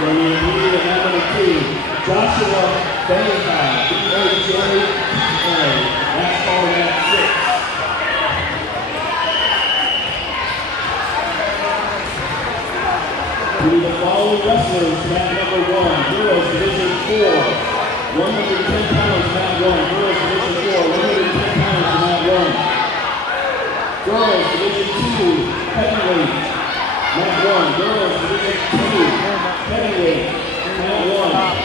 Your immediate number 2, Joshua Baker, BHA. That's all at 6. To the following wrestlers, mat number 1, Girls Division 4, 110 pounds, mat 1. Girls Division 4, 110 pounds, mat 1. Girls Division 2, heavyweight, mat 1. Girls Division 2, heavyweight, mat 1.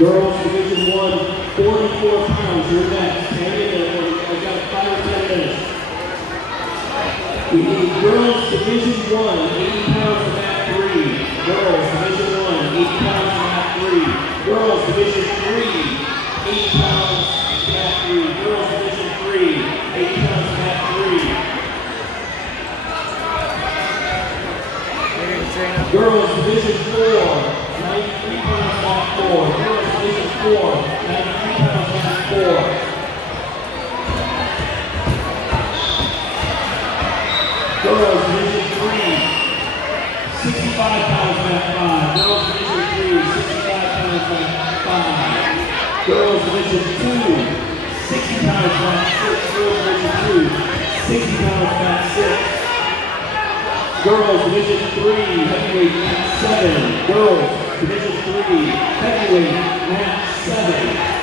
Girls Division 1, 44 pounds, you're next. Hang in there, I've got 5 or 10 minutes. We need Girls Division 1, 80 pounds to mat 3. Girls Division 1, 80 pounds to mat 3. Girls Division 3, 80 pounds to mat 3. Girls Division 3, 80 pounds to mat 3. Girls Division 4, 93 pounds to mat 4. Girls Division 4, 93 pounds to mat 4. Girls Division 3, 65 pounds mat 5. Girls Division 3, 65 pounds mat 5. Girls Division 2, 60 pounds mat 6. Girls Division 2, 60 pounds mat 6. Girls Division 3, heavyweight mat 7. Girls Division 3, heavyweight mat 7.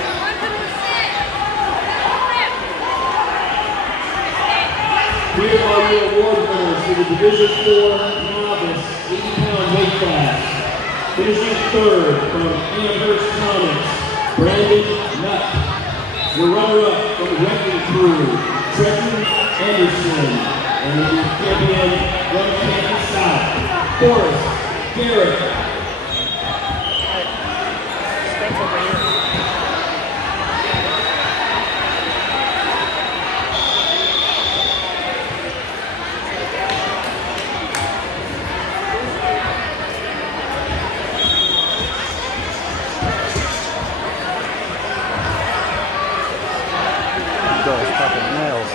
Here are your award winners for the Division 4 Novice 80-pound weight class. Finishing third from Amherst Comics, Brandon Nutt. Your runner-up from Wrecking Crew, Trenton Anderson. And your champion from Kansas South, Forrest Garrett. Those fucking nails.